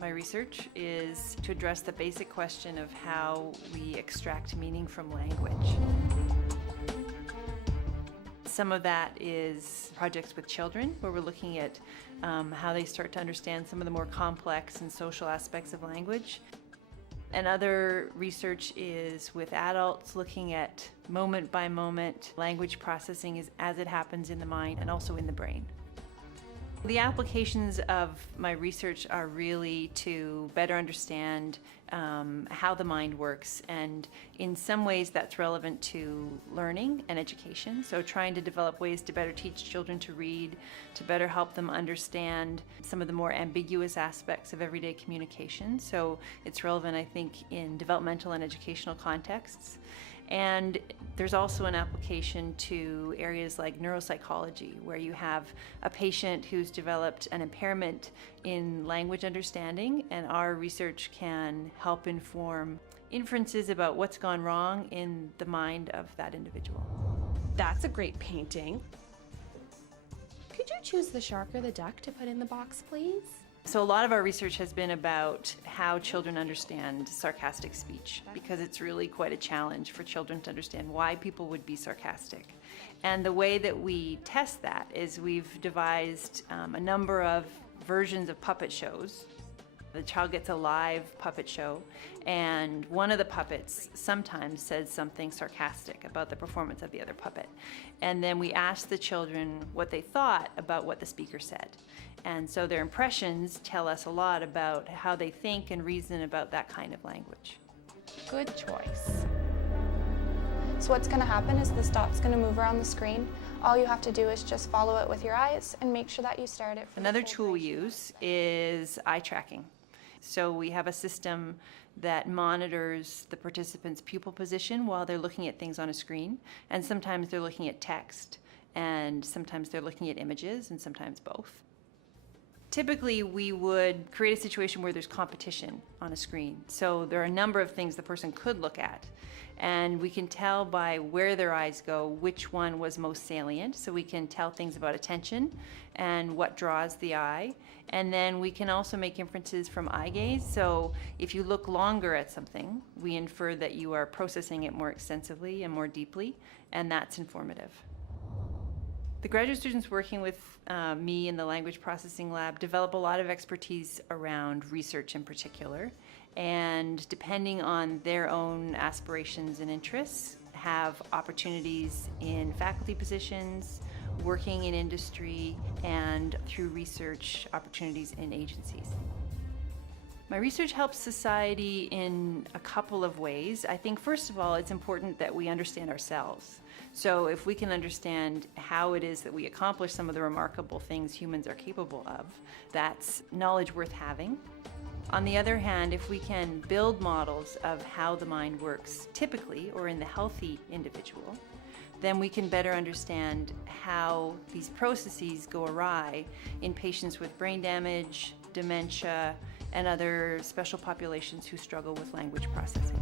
my research is to address the basic question of how we extract meaning from language. Some of that is projects with children, where we're looking at how they start to understand some of the more complex and social aspects of language. And other research is with adults, looking at moment by moment language processing as it happens in the mind and also in the brain. The applications of my research are really to better understand how the mind works, and in some ways that's relevant to learning and education. So trying to develop ways to better teach children to read, to better help them understand some of the more ambiguous aspects of everyday communication. So it's relevant, I think, in developmental and educational contexts. And there's also an application to areas like neuropsychology, where you have a patient who's developed an impairment in language understanding, and our research can help inform inferences about what's gone wrong in the mind of that individual. That's a great painting. Could you choose the shark or the duck to put in the box, please? So a lot of our research has been about how children understand sarcastic speech, because it's really quite a challenge for children to understand why people would be sarcastic. And the way that we test that is we've devised a number of versions of puppet shows. The child gets a live puppet show, and one of the puppets sometimes says something sarcastic about the performance of the other puppet. And then we ask the children what they thought about what the speaker said. And so their impressions tell us a lot about how they think and reason about that kind of language. Good choice. So what's going to happen is this dot's going to move around the screen. All you have to do is just follow it with your eyes and make sure that you stare at it. Another tool we use is eye tracking. So we have a system that monitors the participant's pupil position while they're looking at things on a screen, and sometimes they're looking at text, and sometimes they're looking at images, and sometimes both. Typically, we would create a situation where there's competition on a screen. So there are a number of things the person could look at, and we can tell by where their eyes go which one was most salient. So we can tell things about attention and what draws the eye. And then we can also make inferences from eye gaze. So if you look longer at something, we infer that you are processing it more extensively and more deeply, and that's informative. The graduate students working with me in the language processing lab develop a lot of expertise around research in particular, and depending on their own aspirations and interests, have opportunities in faculty positions, working in industry, and through research opportunities in agencies. My research helps society in a couple of ways. I think first of all, it's important that we understand ourselves. So if we can understand how it is that we accomplish some of the remarkable things humans are capable of, that's knowledge worth having. On the other hand, if we can build models of how the mind works typically or in the healthy individual, then we can better understand how these processes go awry in patients with brain damage, dementia, and other special populations who struggle with language processing.